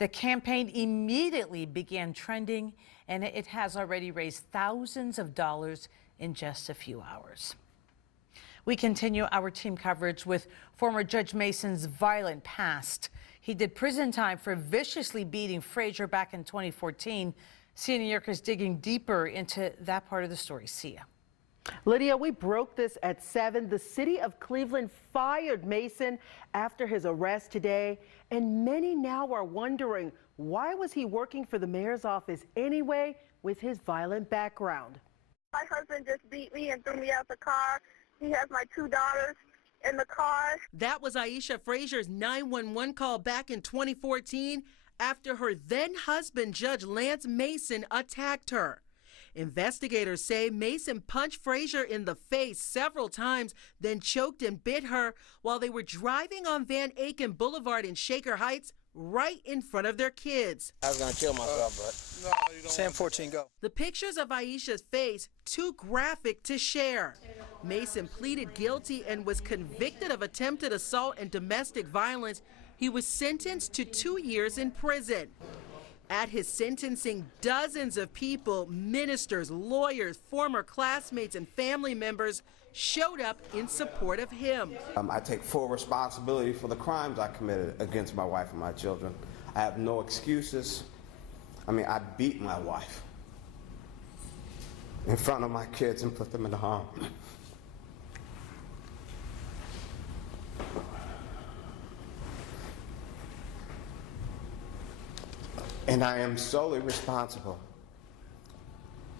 The campaign immediately began trending, and it has already raised thousands of dollars in just a few hours. We continue our team coverage with former Judge Mason's violent past. He did prison time for viciously beating Fraser back in 2014. Sia Nyorkor is digging deeper into that part of the story. Sia. Lydia, we broke this at 7. The city of Cleveland fired Mason after his arrest today, and many now are wondering, why was he working for the mayor's office anyway with his violent background? My husband just beat me and threw me out the car. He has my 2 daughters in the car. That was Aisha Fraser's 911 call back in 2014 after her then husband, Judge Lance Mason, attacked her. Investigators say Mason punched Fraser in the face several times, then choked and bit her while they were driving on Van Aken Boulevard in Shaker Heights, right in front of their kids. I was going to kill myself, but no, you don't. Sam 14, go. The pictures of Aisha's face, too graphic to share. Mason pleaded guilty and was convicted of attempted assault and domestic violence. He was sentenced to 2 years in prison. At his sentencing, dozens of people, ministers, lawyers, former classmates, and family members showed up in support of him. I take full responsibility for the crimes I committed against my wife and my children. I have no excuses. I beat my wife in front of my kids and put them in harm. And I am solely responsible.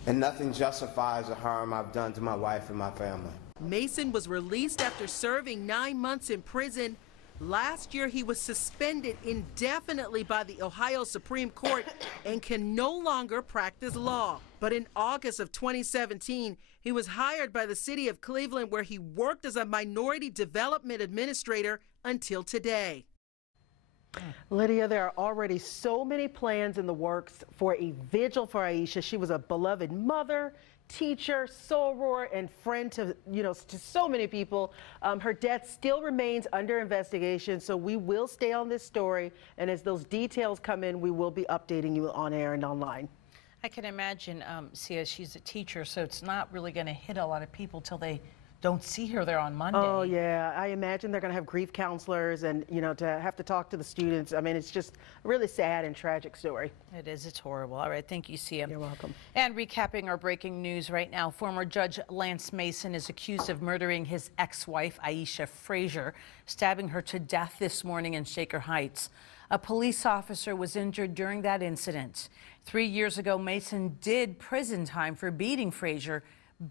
And nothing justifies the harm I've done to my wife and my family. Mason was released after serving 9 months in prison. Last year, he was suspended indefinitely by the Ohio Supreme Court and can no longer practice law. But in August of 2017, he was hired by the city of Cleveland, where he worked as a minority development administrator until today. Lydia, there are already so many plans in the works for a vigil for Aisha. She was a beloved mother, teacher, soror, and friend to so many people. Her death still remains under investigation, so we will stay on this story. And as those details come in, we will be updating you on air and online. I can imagine, Sia, she's a teacher, so it's not really going to hit a lot of people till they don't see her there on Monday. Oh, yeah. I imagine they're going to have grief counselors and, to have to talk to the students. It's just a really sad and tragic story. It is. It's horrible. All right. Thank you, Sia. You're welcome. And recapping our breaking news right now, former Judge Lance Mason is accused of murdering his ex-wife, Aisha Fraser, stabbing her to death this morning in Shaker Heights. A police officer was injured during that incident. 3 years ago, Mason did prison time for beating Fraser,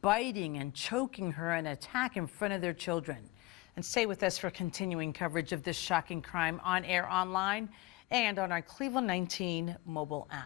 biting and choking her, an attack in front of their children. And stay with us for continuing coverage of this shocking crime on air, online, and on our Cleveland 19 mobile app.